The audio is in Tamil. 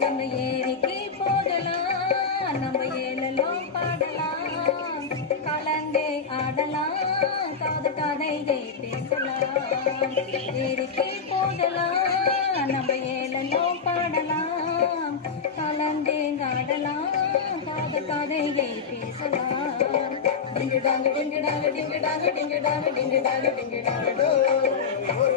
நம்ம ஏரிக்கு போகலாம், நம்ம ஏழெல்லாம் பாடலாம், கலந்தே ஆடலாம், காது கதையை பேசலாம். ஏரிக்கு போகலாம், நம்ம ஏழெல்லாம் பாடலாம், கலந்தே ஆடலாம், காது கதையை பேசலாம். டிங்கு டாங்கு டிங்கு டாங்கு டிங்கு டாங்கு டிங்கு டாங்கு டிங்கு டாங்கு டிங்கு டாங்கு.